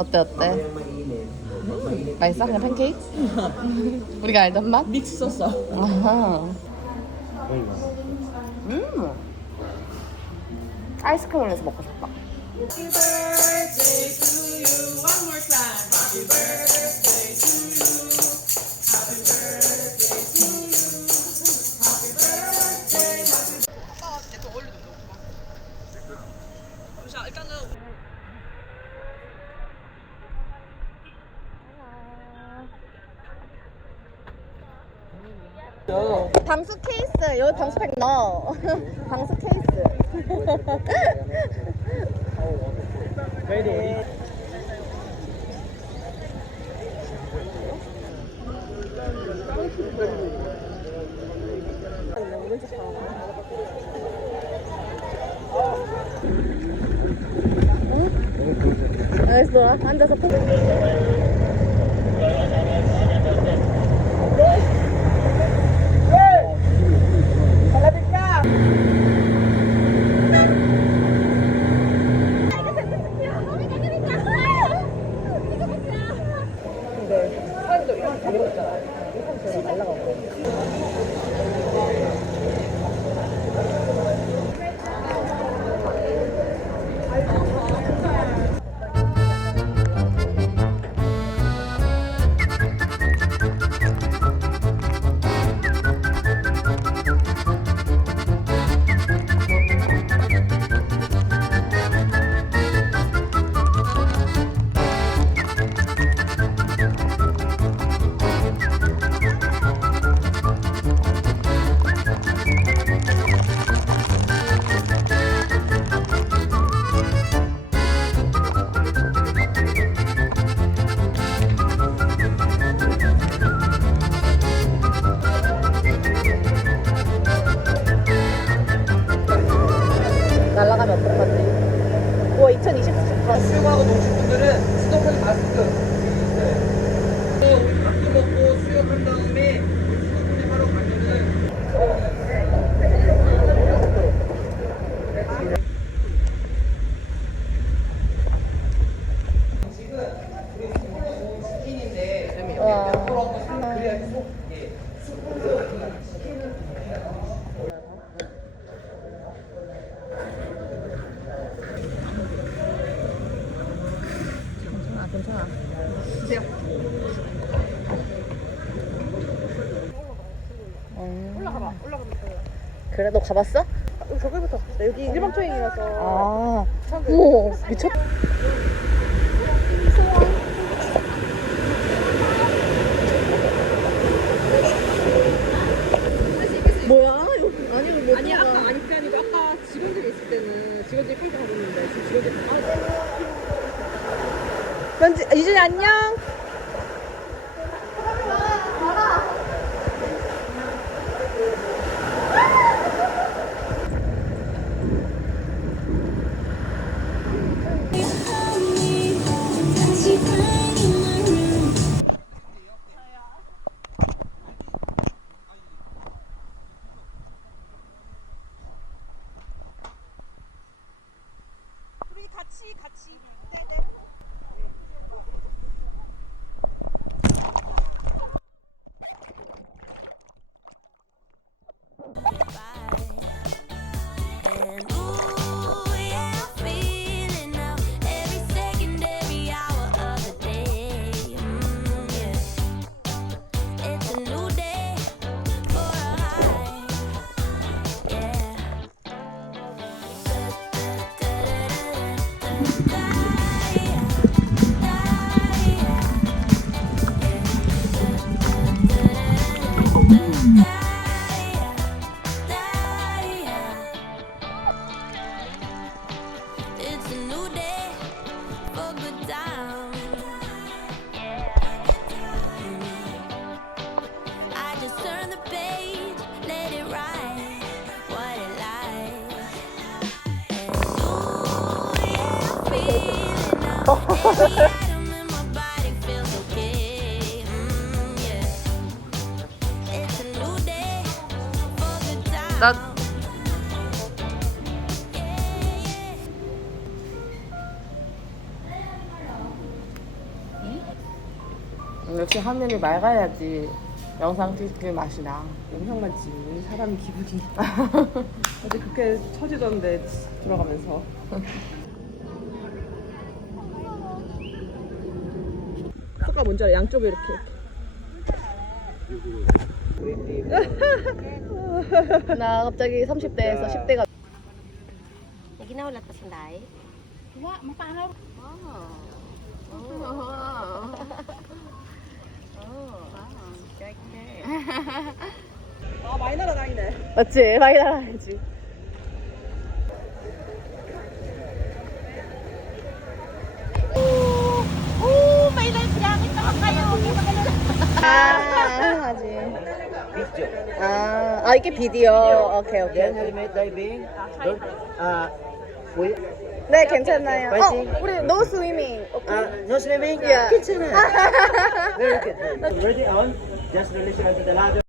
어때 어때? 맛있어? 그냥 팬케이크? 우리가 알던 맛? 믹스 썼어. 아하. 아이스크림 올려서 먹고 싶다. 방수 케이스 여기 방수팩 넣어. 방수 케이스. 알겠어. 앉아서 포. 날아가면 어떡하지? 우와 2024. 수영하고 노신 분들은 수도까지 마스크. 우리 밥도 먹고 수영한 다음에 수도까지 하러 가면은 음식은 우리 스포가 좋은 치킨인데 와. 옆으로 한번 싹 그래야 속 괜찮아. 드세요. 올라가봐. 그래 너 가봤어? 저기부터 갔어. 여기 일반 투행이라서. 아. 어머 미쳤. 뭐야? 아니 아니 아까 아니 그게 아니고 아까 직원들이 있을 때는 직원들이 끌고 가고 있는데 지금 직원들이 다 현지 이준이 안녕. 우리 같이 네네. 나 역시 하늘이 맑아야지 영상 찍을 맛이 나. 영상만 찍는 사람 기분이 어제 그렇게 처지던데 들어가면서. 효과 뭔지 알아? 양쪽에 이렇게. 나 갑자기 30대에서 10대가 Lagi na wala pa sinday. Wala, mapanaw. 아 많이 날아다니네. 맞지? 많이 날아야지. 하지. 이게 비디오. 오케이, 오케이. Helmet diving. Don't, we, 네, 괜찮아요. 파이팅. 우리 no swimming. no swimming? Yeah. 괜찮아. Very good. Ready on? Just release your hand to the ladder.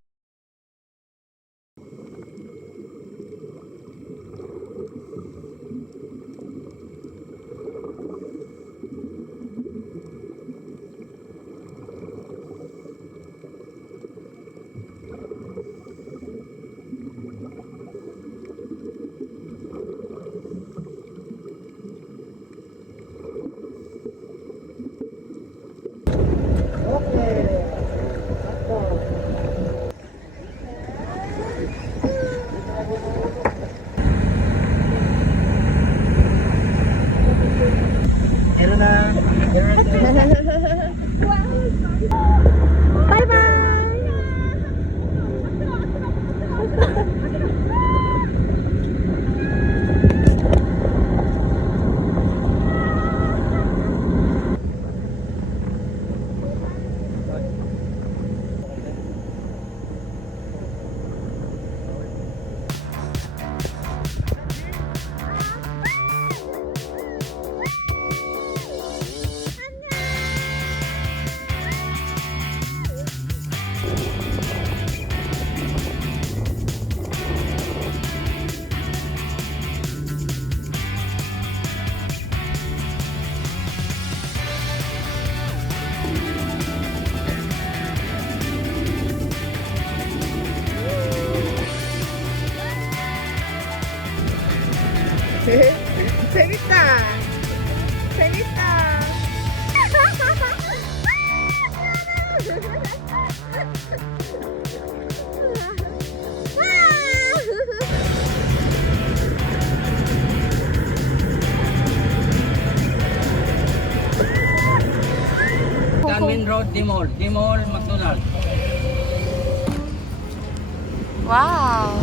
재밌다. 재밌다. Carmen Road, Dimol. Dimol, McDonald's. 와우.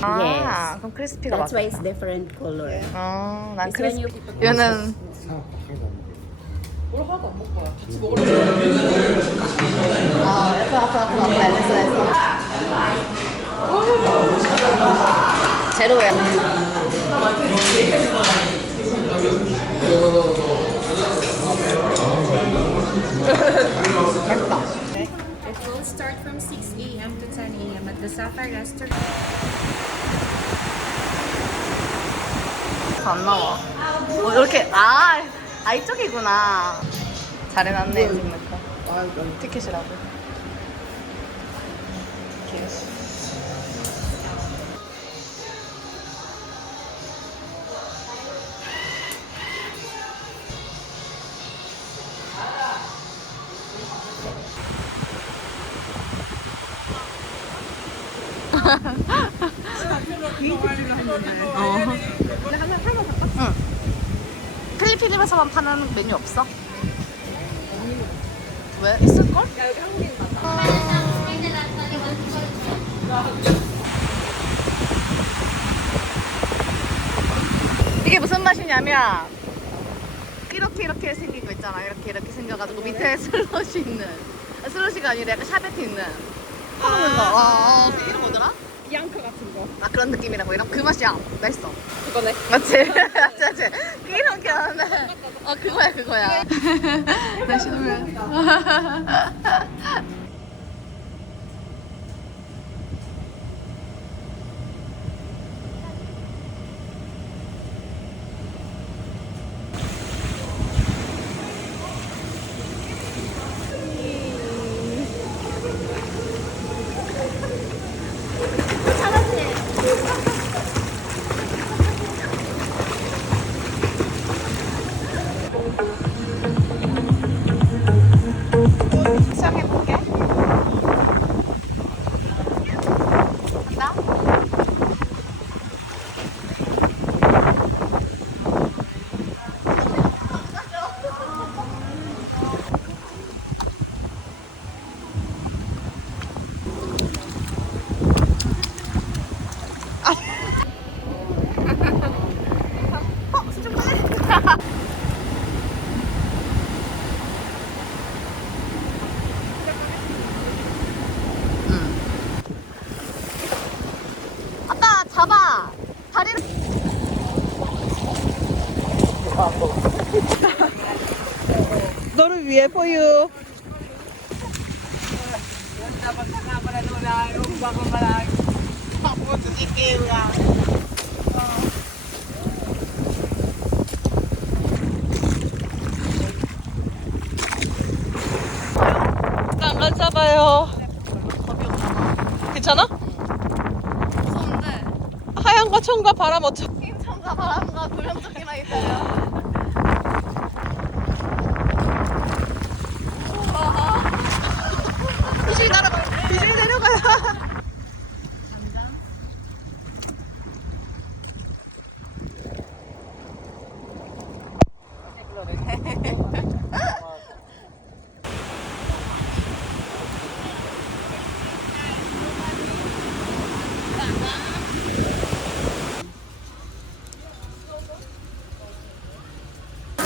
Yes. 그럼 크리스피가 That's 맞아. why it's different color. 난 It's when 크리스피. you 얘는 뭘 하나도 안 먹고 와. 같이 먹으러. 앞으로 됐어. 제로야. It will start from 6 a.m. to 10 a.m. at the Sapphire Restaurant. 안 나와. 이렇게 이쪽이구나. 잘 해놨네 지금 티켓이라고. 이렇게. 응. 필리핀에서만 파는 메뉴 없어? 왜? 있을걸? 야 여기 한국인 맞아. 이게 무슨 맛이냐면 이렇게 생긴 거 있잖아. 이렇게 생겨가지고 밑에 슬롯이 있는, 슬롯이가 아니라 약간 샤베트 있는 파는 거. 이름 뭐더라? 비앙카 같은 거. 그런 느낌이라고. 이런 그 맛이야. 맛있어. 그거네. 맞지? 맞지? 이렇게 하네. 그거야. 다시 노래. 봐봐. 다리를. 너를 위해 포유. 잠깐 잡아요. 괜찮아? 무서운데. 하얀 거 총과 바람 어쩌? 힘청과 바람과 구름조끼만 있어요. 비실 날아가. 비실 내려가요.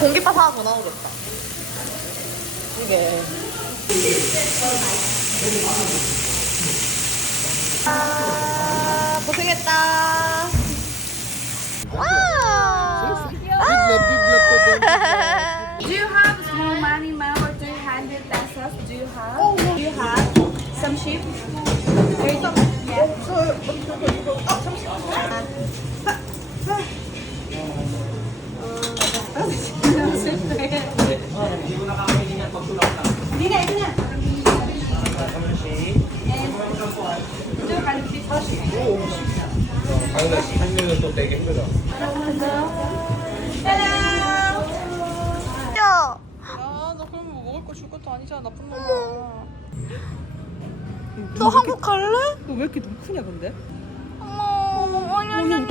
공깃밥 하나 더 나오겠다. 이게. 아, 고생했다. 와. Do you have small money, ma'am, or 300 pesos? Do you have? Do you have some sheep? There you go. Yeah. 야. 너 그럼 뭐 먹을 거 줄 것도 아니잖아. 나쁜 놈아. 너 한국 갈래? 너 왜 이렇게 너무 크냐 근데? 어머, 아니.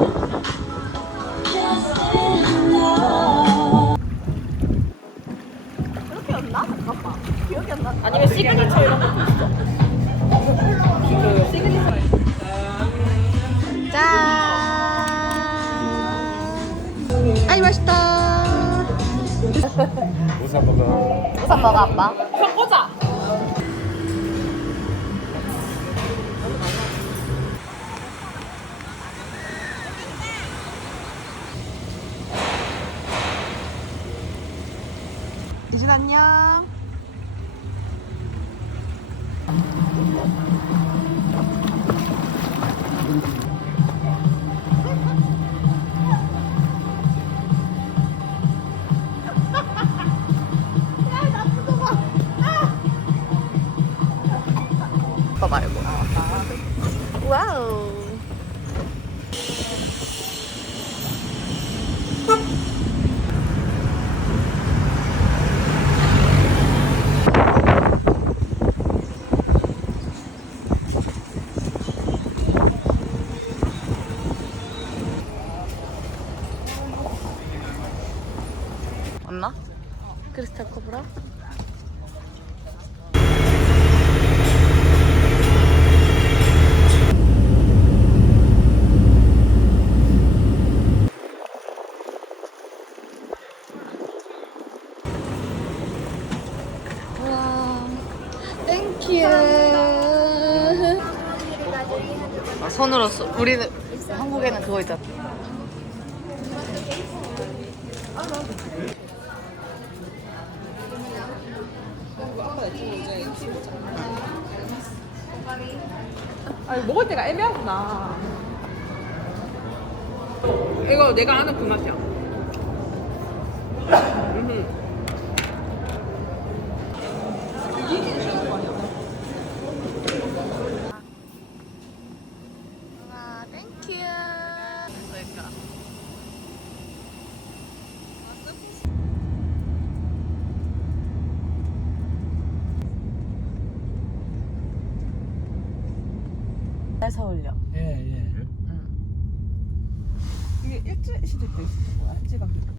이렇게였나? 잠깐만. 기억이 안 나. 아니면 시그니처 이런 것도 있어. 그 시그니처. 짠. 아이 맛있다. 우산 먹어. 우산 먹어 아빠. 형 꽂아. 이진 안녕. 아빠 말고. 와우. 없나? 크리스탈 코브라? 와, 땡큐. 손으로 우리는 한국에는 그거 있잖아. 아니 먹을 때가 애매하구나. 이거 내가 아는 그 맛이야. 와, 땡큐. 그러니까. 잘 서울역. 예, 예. 이게 일제 시대 때 있었던 거야? 일제강점기.